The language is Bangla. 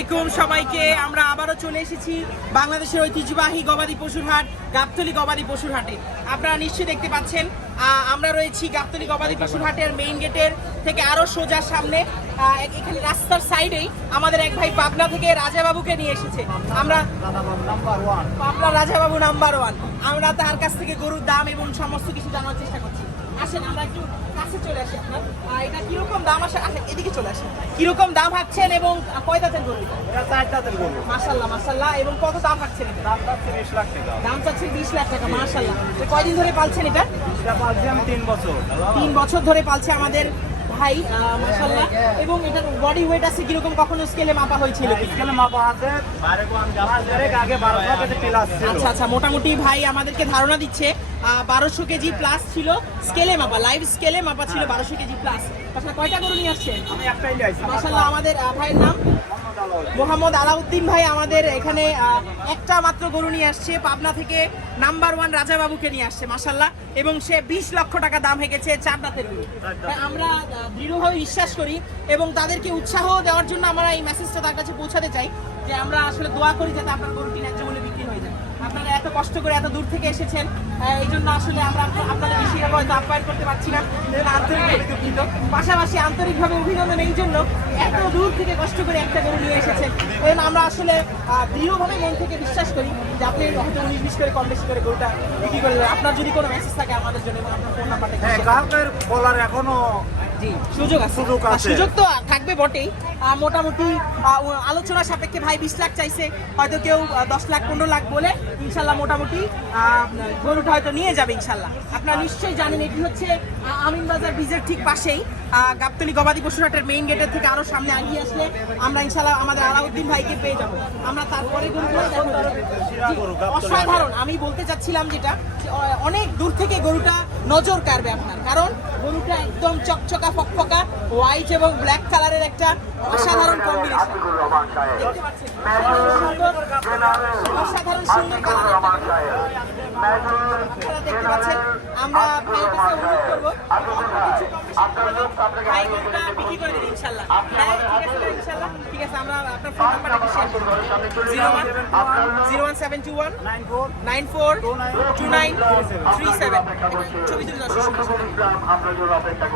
আলাইকুম সবাইকে। আমরা আবারও চলে এসেছি বাংলাদেশের ঐতিহ্যবাহী গবাদি পশুর হাট, গাবতলি গবাদি পশুর হাটে। আপনারা নিশ্চয়ই দেখতে পাচ্ছেন আমরা রয়েছি গাবতলি গবাদি পশুর হাটের মেইন গেটের থেকে আরও সোজা সামনে। এখানে রাস্তার সাইডেই আমাদের এক ভাই পাবনা থেকে রাজাবাবুকে নিয়ে এসেছে। আমরা পাবনা রাজাবাবু নাম্বার ওয়ান আমরা তার কাছ থেকে গরুর দাম এবং সমস্ত কিছু জানার চেষ্টা করছি। আসেন, আমরা একটু কাছে চলে আসি আপনার। এটা কীরকম দাম? আসে এদিকে চলে আসেন। কীরকম দাম হাঁকছেন এবং কয় দাঁতের গরু মাসাল্লাহ মাসাল্লাহ এবং কত দাম হাঁকছেন এটা? দাম চাচ্ছেন বিশ লাখ টাকা। মাসাল্লাহ কয়দিন ধরে পালছেন এটা? তিন বছর। তিন বছর ধরে পালছে আমাদের ভাই মাসাল্লাহ এবং এটার বডি ওয়েট আছে কীরকম কখনো স্কেলে মাপা হয়েছিল স্কেলে মাপা আছে মাস দেড়েক আগে বারোশো কেজি প্লাস ছিল আচ্ছা আচ্ছা মোটামুটি ভাই আমাদেরকে ধারণা দিচ্ছে বারোশো কেজি প্লাস ছিল স্কেলে মাপা লাইভ স্কেলে মাপা ছিল বারোশো কেজি প্লাস আচ্ছা কয়টা গরু নিয়ে আসছেন? আমি একটাই লাইছি মাসাল্লাহ আমাদের আহ, ভাইয়ের নাম? মোহাম্মদ আলাউদ্দিন ভাই আমাদের এখানে একটা মাত্র গরু নিয়ে আসছে পাবনা থেকে নাম্বার ওয়ান রাজাবাবুকে নিয়ে আসছে মাসাল্লাহ এবং সে বিশ লক্ষ টাকা দাম হেগেছে চার দাঁতের গরু। আমরা দৃঢ়ভাবে বিশ্বাস করি এবং তাদেরকে উৎসাহ দেওয়ার জন্য আমরা এই মেসেজটা তার কাছে পৌঁছাতে চাই। যে আমরা আসলে দোয়া করি যাতে আপনার গরুটি ন্যায্য মূল্যে বিক্রি হয়ে যায়। আপনারা এত কষ্ট করে এত দূর থেকে এসেছেন এই জন্য আসলে আমরা আপনাদের বেশিরভাগ হয়তো আপ্যায়ন করতে পারছি না। আন্তরিকভাবে দুঃখিত। পাশাপাশি আন্তরিকভাবে অভিনন্দন এই জন্য এত দূর থেকে কষ্ট করে একটা গরু নিয়ে এসেছেন। এবং আমরা আসলে দৃঢ়ভাবে মন থেকে বিশ্বাস করি যে আপনি হয়তো উনিশ বিশ করে কম বেশি করে গরুটা বিক্রি করে আপনার যদি কোনো মেসেজ থাকে আমাদের জন্য আপনার ফোন নাম্বারটা হ্যাঁ share বলার এখনও জি সুযোগ আছে। সুযোগ আছে। সুযোগ তো থাকবে বটেই। মোটামুটি আহ, আলোচনা সাপেক্ষে ভাই বিশ লাখ চাইছে হয়তো কেউ দশ লাখ পনেরো লাখ বলে ইনশাল্লাহ মোটামুটি গরুটা হয়তো নিয়ে যাবে ইনশাল্লাহ। আপনারা নিশ্চয়ই জানেন এটি হচ্ছে আহ, আমিনবাজার ব্রিজের ঠিক পাশেই গাবতলী গবাদি পশুহাটের মেইন গেটের থেকে আরও সামনে আগিয়ে আসলে আমরা ইনশাল্লাহ আমাদের আলাউদ্দিন ভাইকে পেয়ে যাব। আমরা তারপরে। জি, অসাধারণ। আমি বলতে চাচ্ছিলাম যেটা অনেক দূর থেকে গরুটা নজর কাড়বে আপনার। কারণ গরুটা একদম চকচকা ফকফকা হোয়াইট এবং ব্ল্যাক কালারের একটা অসাধারণ কম্বিনেশন অসাধারণ, সুন্দর দেখতে হ্যাঁ আমরা আপনার phone zero one zero one, seven, two one, nine four, two nine, three seven. ছবি তুলে দর্শক অপেক্ষা